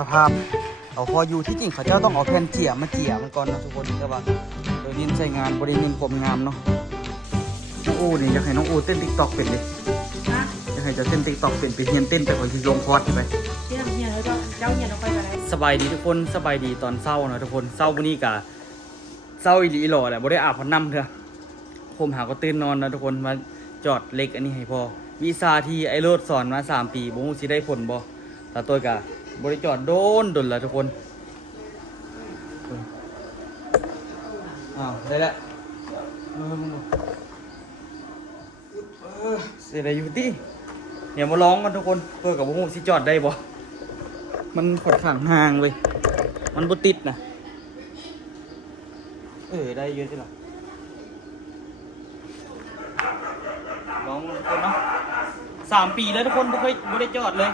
สภาพเอาพออยู่ที่จริงเขาเจ้าต้องเอาแผ่นเจียมาเจียมันก่อนนะทุกคนแต่ว่าโดยนินใช้งานบริเวณความงามเนาะน้องอูนี่อยากให้น้องอูเต้นติ๊กต็อกเป็นเลยอยากให้เจ้าเต้นติ๊กต็อกเป็นไปเฮียนเต้นแต่ก่อนที่ลงคอร์สไปที่ทำเฮียแล้วก็เจ้าเฮียเราไปกันเลยสบายดีทุกคนสบายดีตอนเศร้านะทุกคนเศร้าวันนี้กะเศร้าอีหลีหล่อแหละบ่ได้อาบน้ำเถอะผมหาก็ตื่นนอนนะทุกคนมาจอดเล็กอันนี้ให้พอวีซ่าที่ไอโรดสอนมา3 ปีบ่ฮู้สิได้ผลบ่แต่ตัวกะบ่ได้จอดโดนแล้วทุกคนได้แล้วเสียดายอยู่ติเนี่ยมาลองกันทุกคนเพื่อกับบ่ฮู้สิจอดได้บ่มันขดข้างห่างเว้ยมันบ่ติดนะได้เยอะสิล่ะลองทุกคนเนาะ3 ปีแล้วทุกคนไม่ได้จอดเลย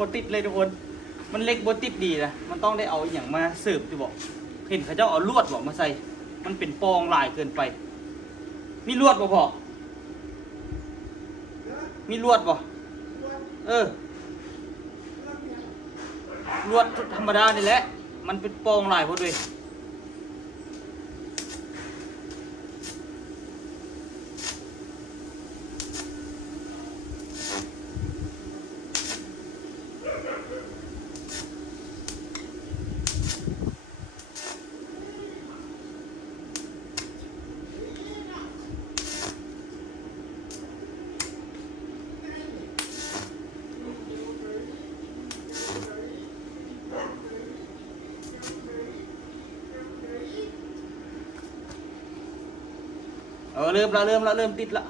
บติดเลยทุกคนมันเล็กบติดดีนะมันต้องได้เอาอย่างมาสืบที่บอกเห็นเขาเจ้าเอาลวดบอกมาใส่มันเป็นปองลายเกินไปมีลวดบ่พอมีลวดบ่ลวดธรรมดานี่แหละมันเป็นปองลายพอดีเริ่มติดละ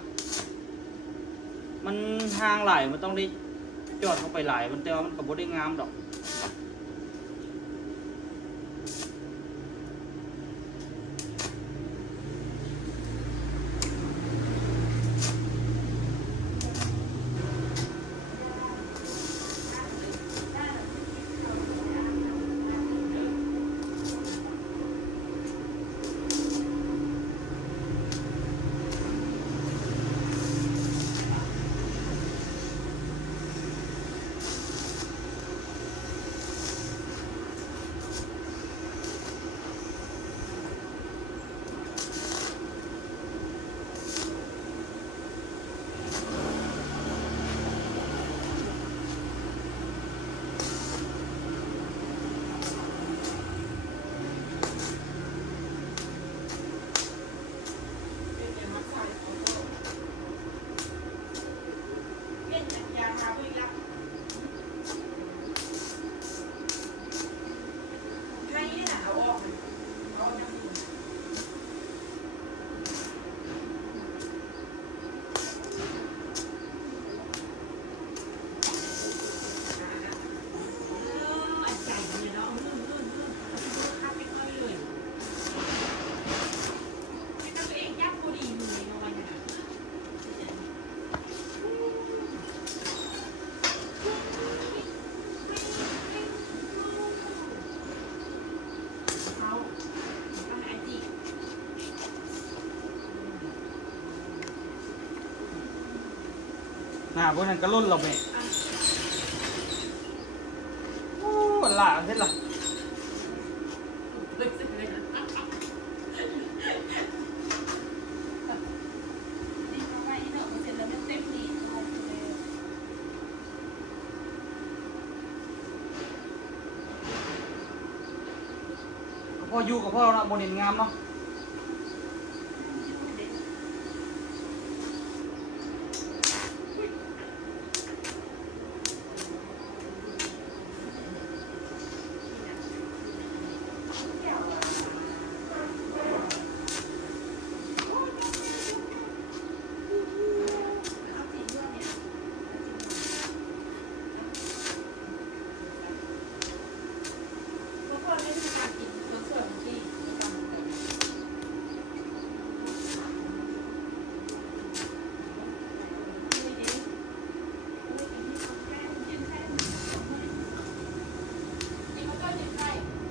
มันห่างหลายมันต้องได้จอดเข้าไปหลายมันแต่ว่ามันกับบ่ได้งามดอก พวกนั้นก็ล้นเราแม่โอ้หล่าเฮ็ดล่ะพ่ออยู่กับพ่อเนาะโมเดลงามเนาะ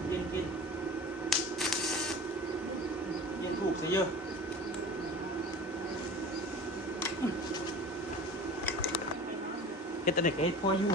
เย็นกินเย็นถูกซะเยอะเฮ็ดแต่เด็กเฮ็ดพ่ออยู่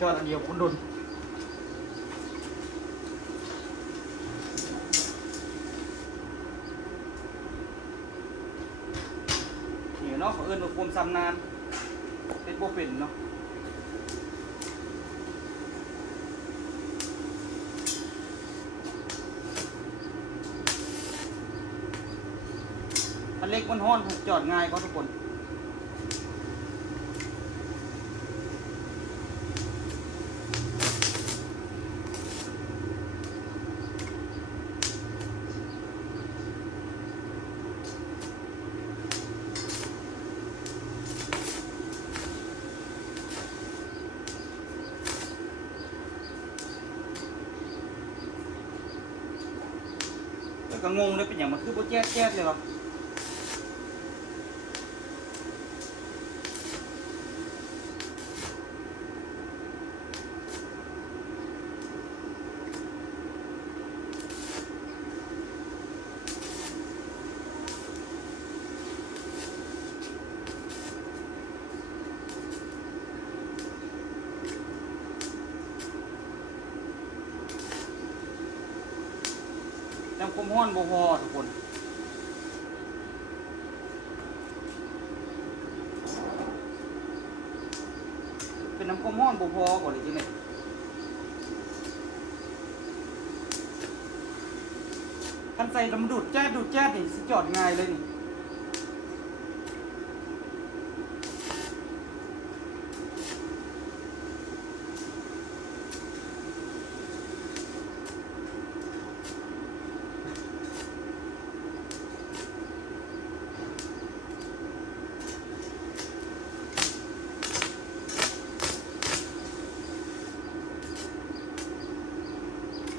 จอดอันเดียวคนดุนนี่เนาะเขาเอิ้นว่าความชำนาญเป็นบ่เป็นเนาะอันเล็กมันฮ้อนจอดง่ายก็ทุกคนก็งงเลยเป็นอย่างมันคือโบแจ๊ดแจ๊ดเลยวะน้ำความร้อนบ่พอทุกคนเป็นน้ำความร้อนบ่พอก่อนเลยจริงไหมคันใส่ลำดูดแจ๊ดนี่สิจอดง่ายเลยนี่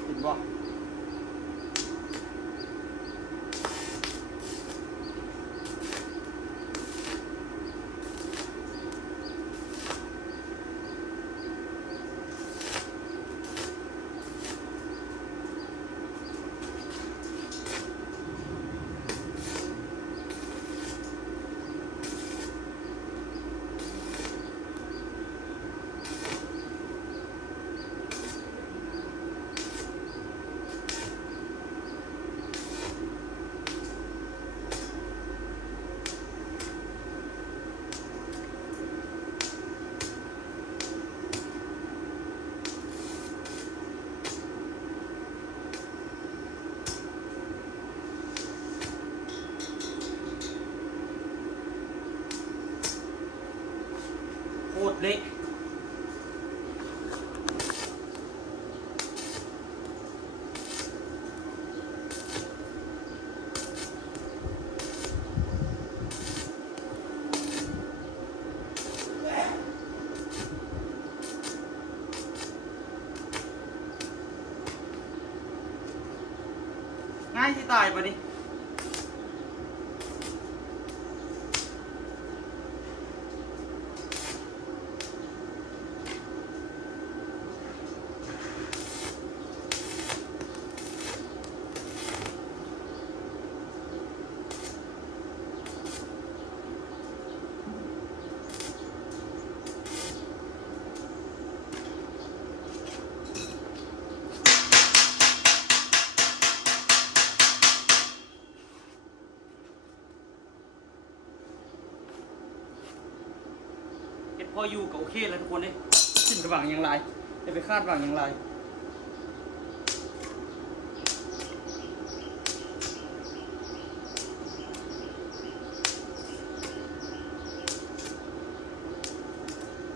เห็นบ่ ตรเละง่ายที่ตายปะนี่เห็ดพออยู่ก็โอเคแล้วทุกคนเลยขึ้นระหว่างอย่างไรจะไปคาดหวังอย่างไร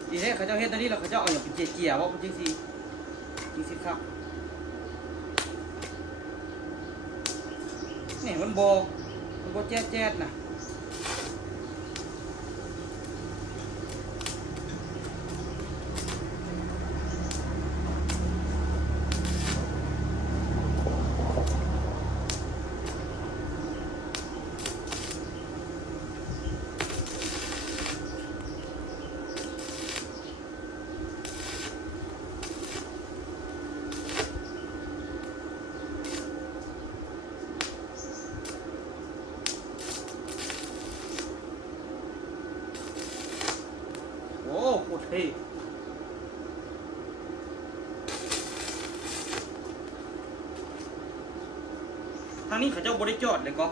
ทีนี้เขาเจ้าเฮ็ดตอนนี้เราเขาเจ้าเอาอย่างเป็นเจียว่าเป็นจริงสิครับนี่มันโบแจ๊ดๆนะโอ้โหเท่ทางนี้เขาเจ้าบริจอดเลยก็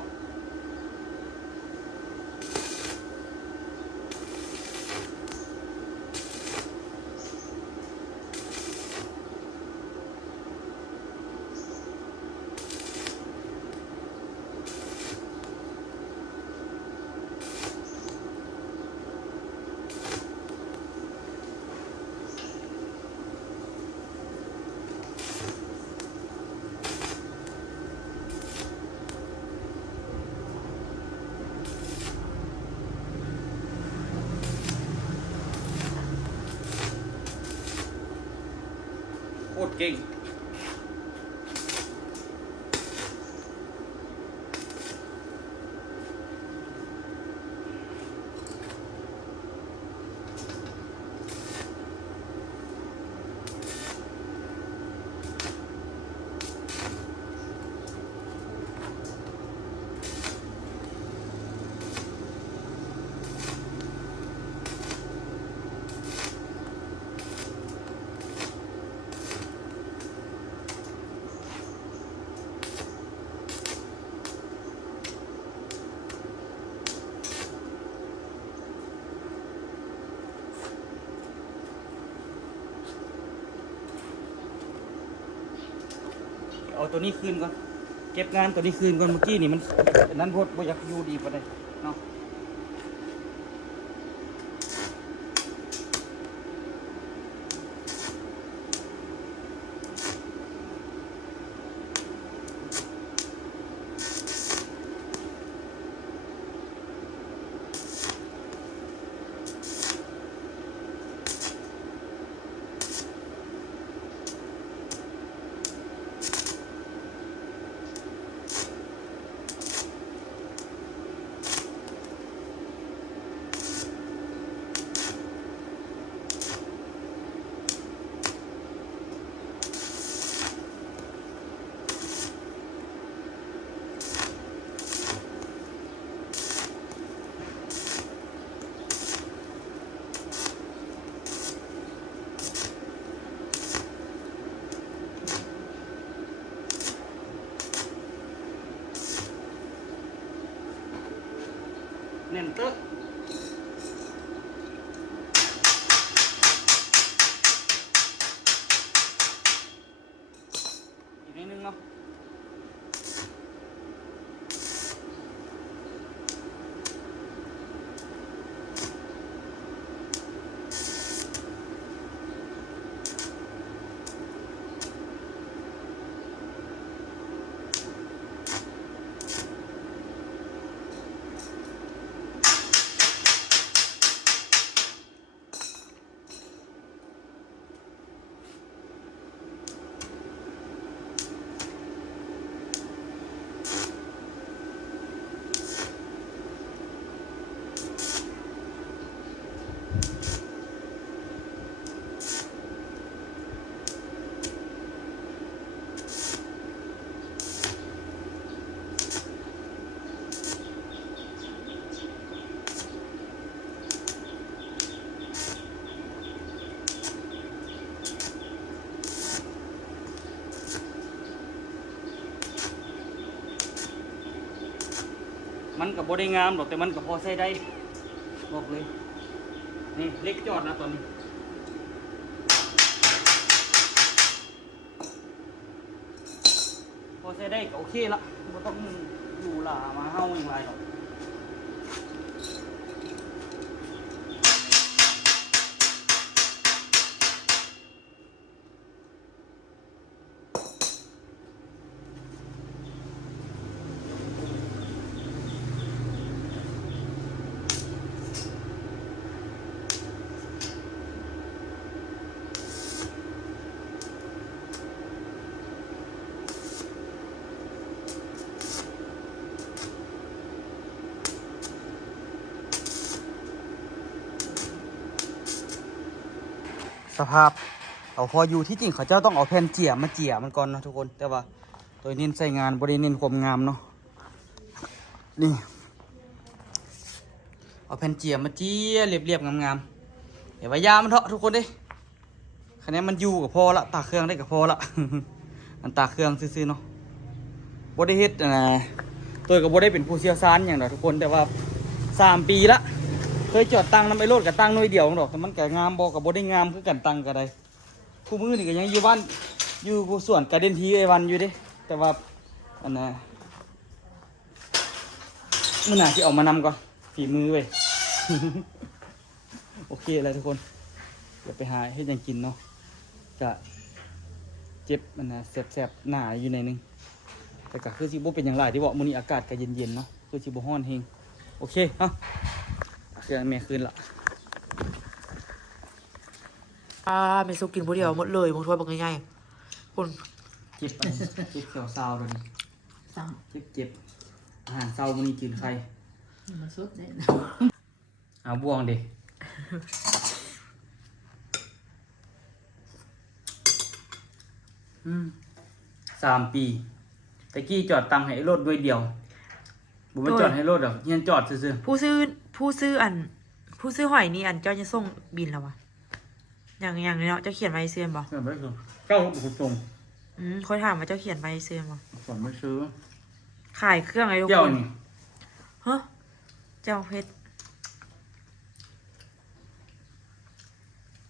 โคตรเก่งเอาตัวนี้คืนก่อนเก็บงานตัวนี้คืนก่อนเมื่อกี้นี่มันนั้นโพดบ่อยากอยู่ดีปะได้เนาะ กับบ่ได้งามหรอกแต่มันก็พอใช้ได้บอกเลยนี่เล็กจอดนะตอนนี้พอใช้ได้ก็โอเคละไม่ต้องอยู่หลามาเฮ้าอย่างไรหรอกสภาพเอาพออยู่ที่จริงเขาเจ้าต้องเอาแผ่นเจียมาเจียมันก่อนนะทุกคนแต่ว่าตัวนี้ใส่งานบริเน้นความงามเนาะนี่เอาแผ่นเจียมาเจียเรียบๆงามๆเดี๋ยวว่ายามันเถอะทุกคนดิคะแนนมันอยู่กับพอละตาเครื่องได้กับพอละ อันตาเครื่องซื่อๆเนาะบริเฮ็ดนะตัวกับบริเป็นผู้เชี่ยวชาญอย่างเนาะทุกคนแต่ว่า3 ปีละเคยจอดตังน้ำไอโรดกับตังน้อยเดียวดอกแต่มันก็งามบอกกับบได้งามคือกันตังกันได้คู่มือนี่ก็ยังอยู่บ้านอยู่ส่วนการเด่นทีไอวันอยู่ดิแต่ว่าอันน่ะมันน่าที่ออกมานำก่อนฝีมือเว้ย โอเคแล้วทุกคนเดี๋ยวไปหาให้ยังกินเนาะจะเจ็บมันนะแสบๆหนาอยู่ในนึงแต่ก็คือสิบ่เป็นอย่างไรที่บอกมื้อนี้อากาศก็เย็นๆเนาะคือสิบ่ร้อนเฮงโอเคเนาะเครื่องแม่คืนละ เมซูกินผู้เดียวหมดเลยมึงถ้วยบอกง่ายๆคุณ เจ็บอันเจ็บเขียวซาวเลย ซ้ เจ็บอาหารเศร้ามันนี่กินใคร ำมาสุดเลย เอาบ่วงเด็3 ปีตะกี้จอดตังให้รถด้วยเดียวบุมันจอดให้รถหรอกยันจอดซื่อ ผู้ซื้อหอยนี่อันเจ้าจะส่งบินแล้ววะอย่างเนาะเจ้าเขียนไว้เสื่อมบ่ ๆไม่ซื้อเจ้าบุกตรง ค่อยถามว่าเจ้าเขียนไว้เสื่อมบ่ ผมไม่ซื้อ ขายเครื่องไอ้ทุก เจ้า คน นี่ เฮ้เจ้าเพชร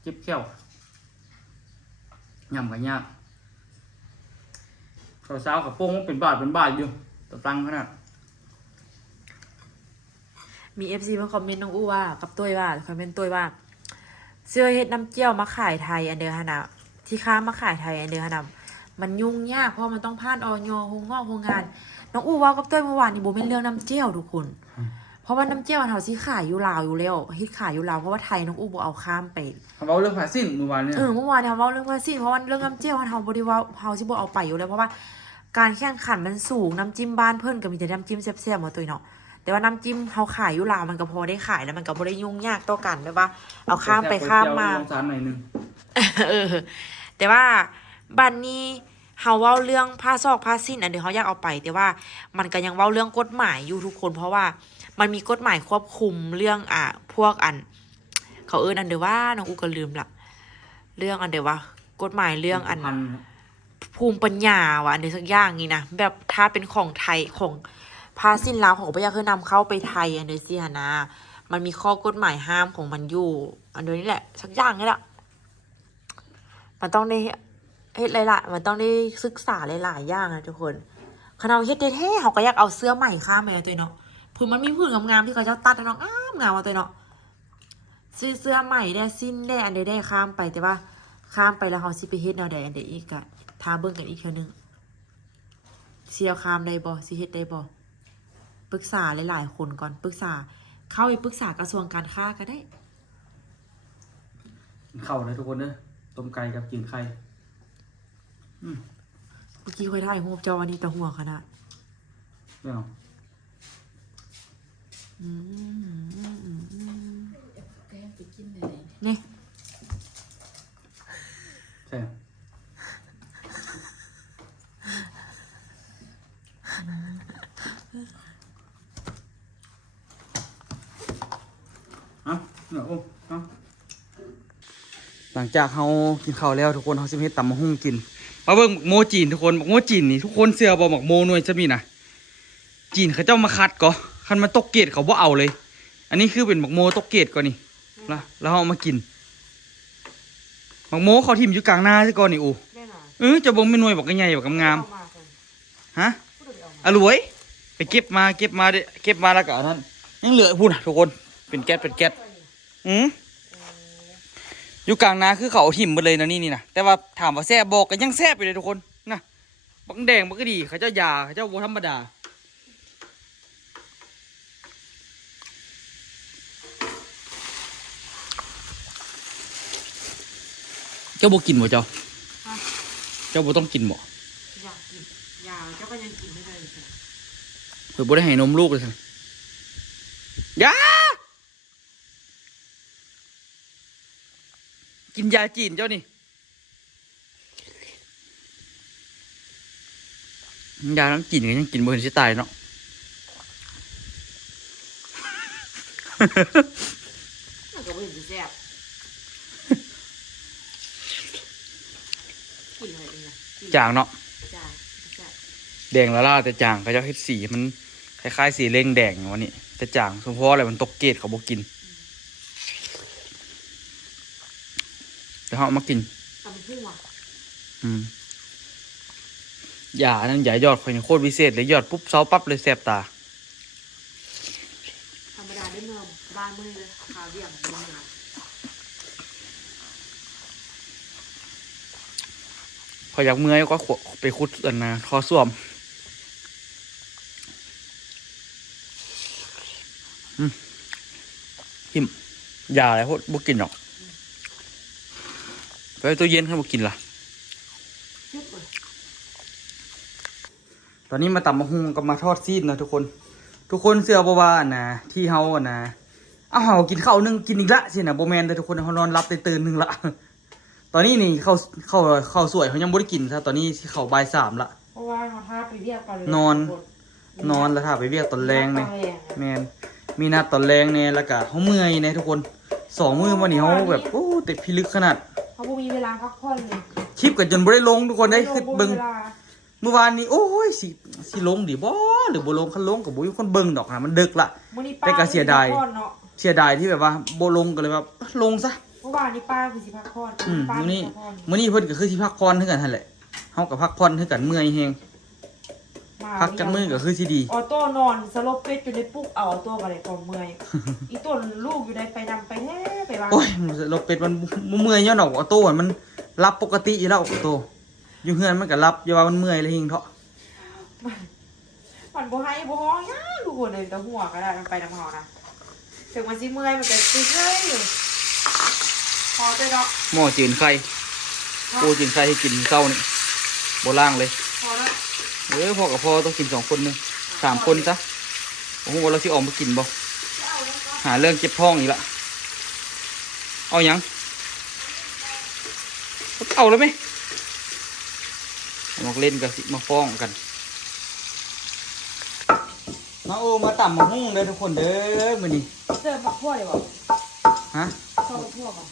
เจ็บแข้วย่ำกันยากข้าวเช้ากับโป้งเป็นบาทอยู่ต่อตังค์ขนาด มี FC มาคอมเมนต์น้องอู้ว่ากับตุ้ยว่าคอมเมนต์ตุ้ยว่าเสื้อเฮ็ดน้ำเจียวมาขายไทยอันเดียวฮะนะที่ค้ามาขายไทยอันเดียวฮะนะมันยุ่งยากเพราะมันต้องผ่านออยโรงโรงงานน้องอู้ว่ากับตุ้ยเมื่อวานนี่โบเป็นเรื่องน้ำเจียวทุกคนเพราะว่าน้ำเจียวมันเขาสิขายอยู่ลาวอยู่แล้วฮิตขายอยู่ลาวเพราะว่าไทยน้องอู้โบเอาข้ามไป เขาเอาเรื่องผ้าสิ้นเมื่อวานเนี่ย เมื่อวานเนี่ยเว่าเรื่องภาษีเพราะว่าเรื่องน้ำเจียวเขาบริว่าเขาสิโบเอาไปอยู่แล้วเพราะว่าการแข่งขันมันสูงน้ำจิ้มบ้านเพื่อนก็มีแต่น้ำจิ้มแซ่บๆมาตัวเนาะแต่ว่าน้ำจิ้มเขาขายอยู่ลาวมันก็พอได้ขายแล้วมันก็บ่ได้ยุ่งยากต่อกันแบบว่าเอาข้ามไปข้ามมา ลองสารหน่อยนึง เออแต่ว่าบันนี้เขาเว้าเรื่องผ้าซอกผ้าสิ้นอันเดียวเขาอยากเอาไป แต่ว่ามันก็ยังเว้าเรื่องกฎหมายอยู่ทุกคนเพราะว่ามันมีกฎหมายควบคุมเรื่องพวกอัน เขาอันเดียวว่าน้องอูก็ลืมละเรื่องอันเดียวว่ากฎหมายเรื่องอัน พัน ภูมิปัญญาวะอันเดียวสักอย่างนี้นะแบบถ้าเป็นของไทยของผ้าสิ้นลาวของพระยาคือนำเข้าไปไทยอันเดียวสิฮะนะมันมีข้อกฎหมายห้ามของมันอยู่อันเดียวนี่แหละสักอย่างนี่แหละมันต้องได้เฮ็ดหลายๆมันต้องได้ศึกษาหลายๆอย่างนะทุกคนขณะเฮ็ดเท่ๆเขาก็อยากเอาเสื้อใหม่ข้ามไปตัวเนาะผืนมันมีผืนงามๆที่เขาจะตัดเนาะงามมาตัวเนาะซื้อเสื้อใหม่ได้สิ้นได้อันใดได้ข้ามไปแต่ว่าข้ามไปแล้วเขาสิไปเฮ็ดแนวใดอันใดอีกอะทาเบิ่งกันอีกเทื่อนึงเสียวข้ามได้บ่สิเฮ็ดได้บ่ปรึกษาหลายๆคนก่อนปรึกษาเข้าไปปรึกษากระทรวงการค้าก็ได้ เข้าเลยทุกคนเนอะต้มไก่กับกินไข่ เมื่อกี้ค่อยถ่ายรูปเจ้าวันนี้ตะหัวขนาด เรื่อง แกงไปกินเลย นี่ ใช่หลังจากเขากินข้าวแล้วทุกคนเขาสิเฮ็ดตำมะฮุ่งกินมาเบิ่งหมักโมจีนทุกคนหมักโมจีนนี่ทุกคนเสื้อบ่หมักโมหน่วยจะมีนะจีนเขาเจ้ามาคัด คันมาตกเกตเขาบ่เอาเลย อันนี้คือเป็นหมักโมตกเกตก่อนนี่นะแล้วเอามากินหมักโมเขาทิ่มอยู่กลางหน้าซะก่อนนี่อู แน่นอน จะบ่ไม่หน่วยบอกใหญ่ๆบอกงาม เอามาก่อน ๆฮะ พูดเดี๋ยวเอามา อรวยไปเก็บมาเก็บมาแล้วก็อันนั้นยังเหลือพูดนะทุกคนเป็นแก๊สอยู่กลางนาคือเขาเอาถิ่มหมดเลยนะนี่นะแต่ว่าถามว่าแซ่บบอกก็ยังแซ่บอยู่เลยทุกคนนะบักแดงบักก็ดีเขาเจ้ายาเขาเจ้าโบธรรมดาเจ้าโบกินบ่เจ้า ฮะ เจ้าโบต้องกินบ่ อยากกินอยากเจ้าก็ยังกินไม่ได้เลยค่ะ เผื่อโบได้ให้นมลูกเลยสิยากินยาจีนเจ้านี่ยาน้ำจีนก็ยังกินบ่เห็นสิตายเนาะ มันก็ไม่เห็นจะแซ่บกินอะไรเองนะกิน จางเนาะ จางแซ่บ แดงละล่าแต่จางเขาเจ้าเฮ็ดสีมันคล้ายๆสีเล่งแดงวันนี้แต่จางเฉพาะอะไรมันตกเกตเขาบอกกินเดี๋ยวเขาเอามากิน ตำพุ่งอ่ะ หย่านั่นหย่ายอดคนโคตรพิเศษเลยยอดปุ๊บเซาปั๊บเลยแสบตา ธรรมดาได้เมืองบ้านมือเลยขาเบี่ยงมืออ่ะ พออยากเมื่อยก็ขวไปคุดอันนะคอส้วมหิมหย่าอะไรพวกบุกินหรอกไปเอาตู้เย็นให้บุกินล่ะ ชุบเลย ตอนนี้มาตำมะฮุงกับมาทอดซีดนะทุกคนเสื้อบ่ว่าอันนะที่เฮาอันนะเอาเฮากินข้าวนึงกินอีกละสินะโบแมนแต่ทุกคนเขานอนรับได้ตื่นนึงละ ตอนนี้นี่ข้าวสวยเขายังบ่ได้กินซะตอนนี้เขาบ่ายสามละ เพราะว่าเขาพาไปเรียกกันเลย นอนแล้วถ้าไปเวียกตอนแรงเนี่ย ตอนแรงอะ แมนมีนัดตอนแรงเนี่ยแล้วก็เขาเมื่อยเนี่ยทุกคน2 มื้อวันนี้เขาแบบโอ้ติดพิลึกขนาด เขาบ่มีเวลาพักผ่อนเลย คลิปกันจนบ่ได้ลงทุกคนได้คือเบิ่ง วลา เมื่อวานนี้โอ้ยสิลงดิบ่หรือบ่ลงคันลงก็บ่มีคนเบิ่งดอกนะมันดึกละ มื้อนี้ แต่ก็เสียดาย พักผ่อนเนาะ เสียดายที่แบบว่าบ่ลงก็เลยว่าลงซะ เมื่อวานนี้ป้าคือสิพักผ่อน ป้า มื้อนี้ สิพักผ่อน มื้อนี้เพิ่นก็คือสิพักผ่อนคือกันหั่นแหละเฮาก็พักผ่อนคือกันเมื่อยแฮง มา พักกันมื้อก็คือสิดี ออโต้นอนสลบเป็ดอยู่ในปุ๊กเอาออโต้กันเลยก่อนเมื่อย อีต้นลูกอยู่ในไปนำไปแท้ไปบ้าง โอ้ยรถเป็ดมันเมื่อยย้อนออกออโต้มันรับปกติอยู่แล้วออโต้อยู่เฮือนมันก็รับอย่าว่ามันเมื่อยเลยหิงเถาะ มันบ่ให้บ่ฮ้องย่าลูกคนเลยแต่หัวก็ได้มันไปน้ำหอนะถึงมันสิเมื่อยมันก็ติดเลยอยู่พอไปเนาะ หม้อจืนไข่โอ้จืนไข่ให้กินเช้านี่บ่ล่างเลย พอแล้ว พ่อกับพ่อต้องกิน2 คนนึง3 คนซะโอ้โหเราสิออกมากินบ่หาเรื่องเจ็บท้องอีกละเอาหยังเอาแล้วไหมมาเล่นกันสิมาฟ้องกันมาโอ้มาต่ำมาหุ้งเลยทุกคนเด้อมื้อนี้ เสิร์ฟมาทั่วเลยบ่ ฮะ เข้ามาทั่วบ่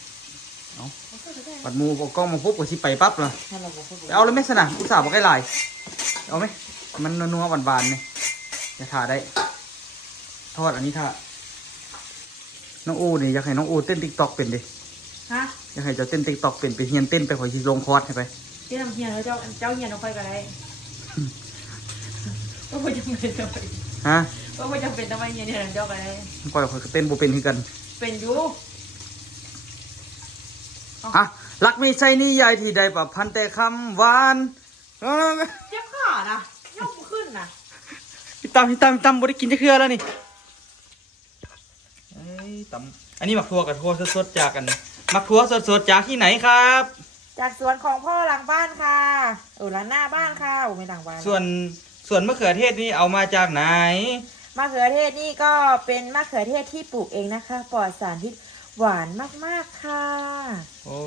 ปัดหมูพอกล้องมาปุ๊บก็สิไปปั๊บเลย ให้เราบ่เข้า ไปเอาเลยไหมสนะอุตส่าห์บอกให้ลายเอาไหมมันนัวๆหวานๆเนี่ยอย่าถ่าได้ ทอดอันนี้ถ่าน้องโอเนี่ยอยากให้น้องโอเต้นติ๊กต็อกเป็นดิ ฮะ อยากให้เจ้าเต้นติ๊กต็อกเป็นไปเฮียนเต้นไปขอชีลงคอร์สให้ไป เจ้าน้ำเฮียนแล้วเจ้าเฮียนเอาไปก็ได้ก็บ่จำเป็นต้องไป ฮะ ก็บ่จำเป็นต้องไปเฮียนเจ้าก็ได้ ก่อยขอยเต้นโบเป็นคือกัน เป็นอยู่ ฮะรักไม่ใช่นิยายที่ใดประพันธ์แต่คำหวานเอา เจ็บขานะยกขึ้นนะ พี่ตั้มบ่ได้กินจะเครือแล้วนี่เอ้ยตั้มอันนี้หมักทั่วกับทั่วสดๆจากกันหมักทั่วสดๆจากที่ไหนครับ จากสวนของพ่อหลังบ้านค่ะหลังหน้าบ้านค่ะไม่หลังบ้าน ส่วนมะเขือเทศนี่เอามาจากไหน มะเขือเทศนี่ก็เป็นมะเขือเทศที่ปลูกเองนะคะปลอดสารพิษหวานมากๆค่ะ โอ้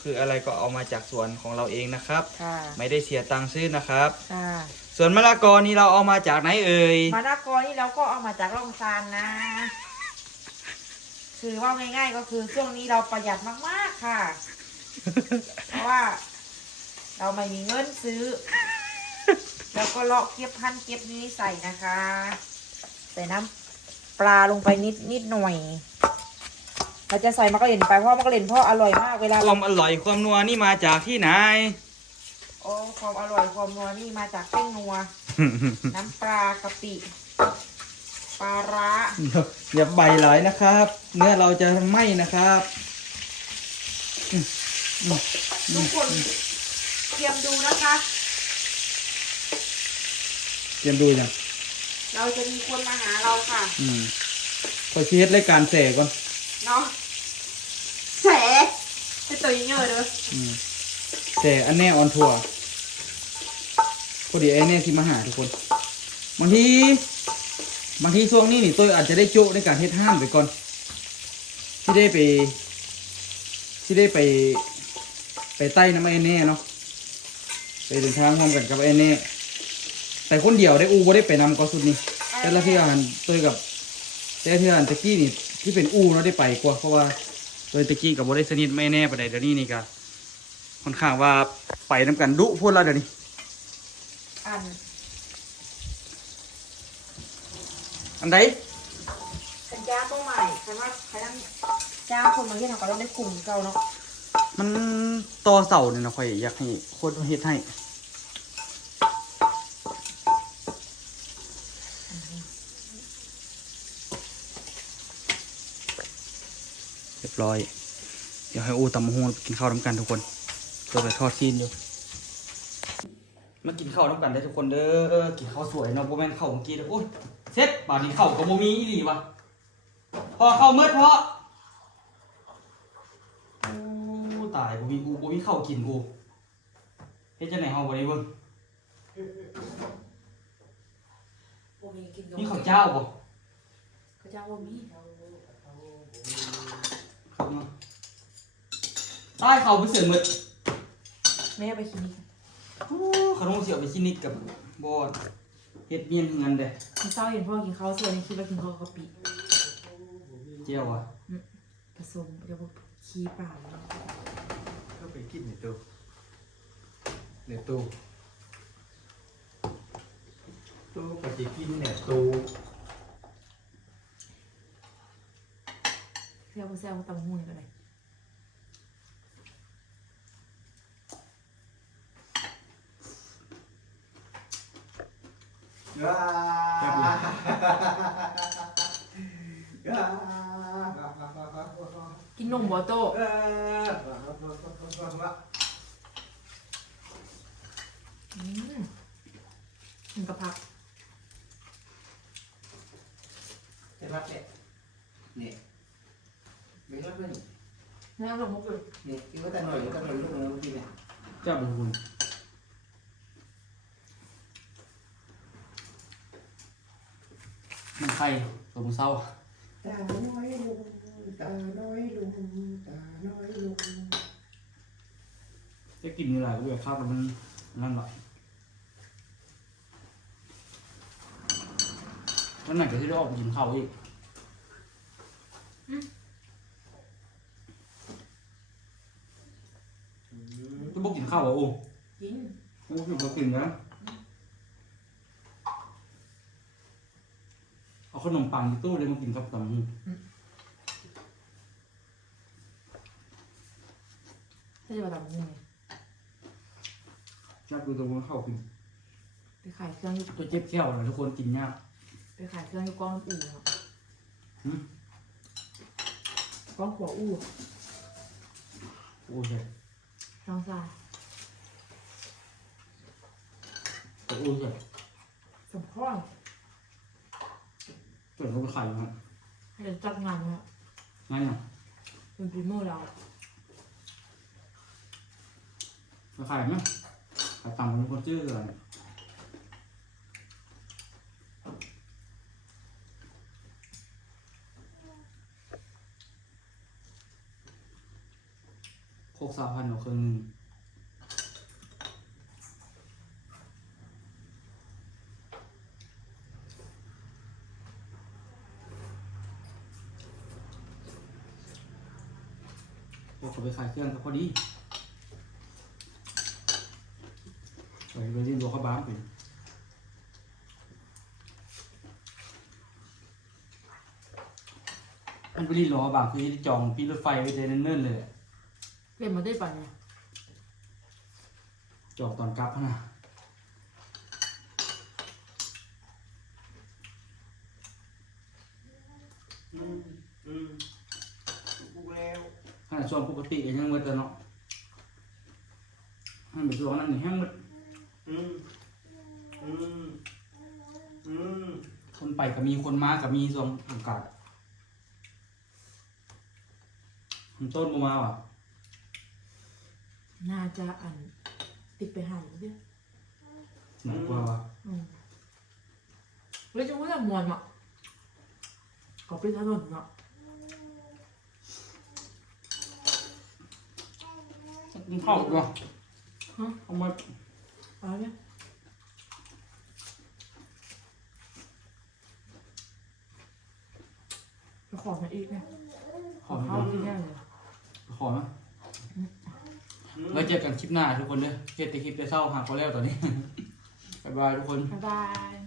คืออะไรก็เอามาจากสวนของเราเองนะครับ ค่ะ ไม่ได้เสียตังค์ซื้อนะครับ ค่ะ ส่วนมะละกอนี่เราเอามาจากไหนเอ่ย มะละกอนี่เราก็เอามาจากร่องซานนะ คือว่าง่ายๆก็คือช่วงนี้เราประหยัดมากๆค่ะ เพราะว่าเราไม่มีเงินซื้อ แล้วก็เลาะเก็บพันเก็บนี้ใส่นะคะ แ ส่น้ำปลาลงไปนิดหน่อยเราจะใส่มะกะเหรี่ยงไปเพราะมะกะเหรี่ยงพ่ออร่อยมากเวลา ความอร่อยความนัวนี่มาจากที่ไหน โอ้ความอร่อยความนัวนี่มาจากแป้งนัว น้ำปลากะปิปลาร้า อย่าใบไหลนะครับ เนื้อเราจะไหม้นะครับ ทุกคนเตรียมดูนะคะ เตรียมดูยัง เราจะมีคนมาหาเราค่ะ ขอชี้เฮ็ดรายการแสก่อน เนาะแสจะตัวยังเงยเลย แสอันแน่ออนทัวร์พอดีไอ้แน่ที่มาหาทุกคนบางทีช่วงนี้นี่ตัวอาจจะได้โจ๊ะในการเฮ็ดห้านไปก่อนที่ได้ไปใต้น้ำไอ้แน่เนาะไปเดินทางพร้อมกันกับไอ้แน่แต่คนเดียวได้อูบ่ได้ไปนำก็สุดนี่แต่ละที่อาหารตัวกับแต่ที่อาหารตะกี้นี่ที่เป็นอูเนาะได้ไปกว่าเพราะว่าตัวตะกี้กับบ่ได้สนิทไม่แน่ปานใดเดี๋ยวนี้นี่ก็ค่อนข้างว่าไปนำกันดุพูดแล้วเดี๋ยวนี้ อันใด เป็นจ้างตัวใหม่ใครว่าใครนั่งจ้างคนมาเฮ็ดเราก็ต้องได้กลุ่มเก่าเนาะ มันต่อเสาเนี่ยนะข่อยอยากให้คนเฮ็ดให้เรียบร้อย เดี๋ยวให้อูตำมะฮวงกินข้าวน้ำกันทุกคนตัวไปทอดซีนอยู่มากินข้าวน้ำกันได้ทุกคนเด้อกินข้าวสวยเนาะโบแมนข้าวเมื่อกี้เด้อโอ้ยเซ็ตป่านนี้ข้าวกับโบมีอีหลีวะพอข้าวมืดพอโอ้ตายโบมีข้าวกินกูเฮ็ดจังไหนเฮาบ่ได้เบิ่งมีข้าวเจ้าบ่ เขาจ้างว่ามี เข้ามาตายข้าวไปเสือหมด แม่ไปคลินิก โอ้ขนมเสียไปคลินิกกับบอดเฮ็ดเมียนเงินเด้ เช้าเห็นพ่อกินข้าวสวยในคลิปแล้วกินข้าวกะปิ เจียวอ่ะ ผสมเดี๋ยวขี้เปล่า ก็ไปกินในตู้ในตู้ไปจะกินในตู้ แซวตำหูนี่ก็ได้ กินนมบอโต้มันกระพัก เห็นไหมเนี่ยไม่รอดเลย แล้วลงมุกเลย เนี่ยกินก็แต่หน่อยก็แต่หน่อยลูกนะเมื่อกี้เนี่ย เจ้าบุญคุณมันไข่ตัวมึงเศร้า ตาน้อยลุงตาน้อยลุงตาน้อยลุง จะกินนี่แหละก็เบื่อข้าวแล้วมันนั่นหรอกวันไหนก็ที่ได้ออกไปกินข้าวอีกจะบอกกินข้าวเหรอโอ้ กิน โอ้ยเรากินนะเอาขนมปังที่ตู้เลยมากินกับตำหู ถ้าจะมาทำยังไง ชอบดูตัวมันเข้ากิน ไปขายเครื่อง ตัวเจ็บแก้วนะทุกคนกินยาก ไปขายเครื่องที่กล้องอู่ครับ หืม กล้องขวาอู่ โอ้ย น้องชาย แต่โอ้ยเ สมพ่อ กิดเขาไปขายอยู่ฮะ เดี๋ยวจัดงานนะ งั้นน่ะ เป็นพรีเมอร์เรา ไปขายไหมขายตังค์เป็นคนชื่ออะไรโคก3,000เอาครึ่งหนึงพวกเขาไปขายเครื่องก็พอดีไปเรียนรู้เขาบ้างไป มันไปรีรอบางคือที่จองพี่รถไฟไว้ใจเนิ่นๆเลย เปลี่ยนมาได้ป่ะเนี่ย จองตอนกลับนะ กูแล้ว ขนาดช่วงปกติก็ยังมืดแต่เนาะมันเป็นช่วงนั้นนี่แห้งมืด อืมอืมอืม คนไปก็มีคนมาก็มีช่วงอากาศมันต้นมาว่ะ น่าจะอันติดไปหันดิ หนักกว่าว่ะ แล้วจะว่าจะมวนอ่ะก็เป็นถนนเนาะ มันเข้าอีกว่ะเอามา เอาเนี่ยจะขอมาอีกเนี่ย ขอให้ เอา ดู ที่แน่เลย ขอนะไว้เจอกันคลิปหน้าทุกคนเด้อเจอแต่คลิปจะเศร้าหาคนแล้วตอนนี้ บ๊ายบายทุกคน บ๊ายบาย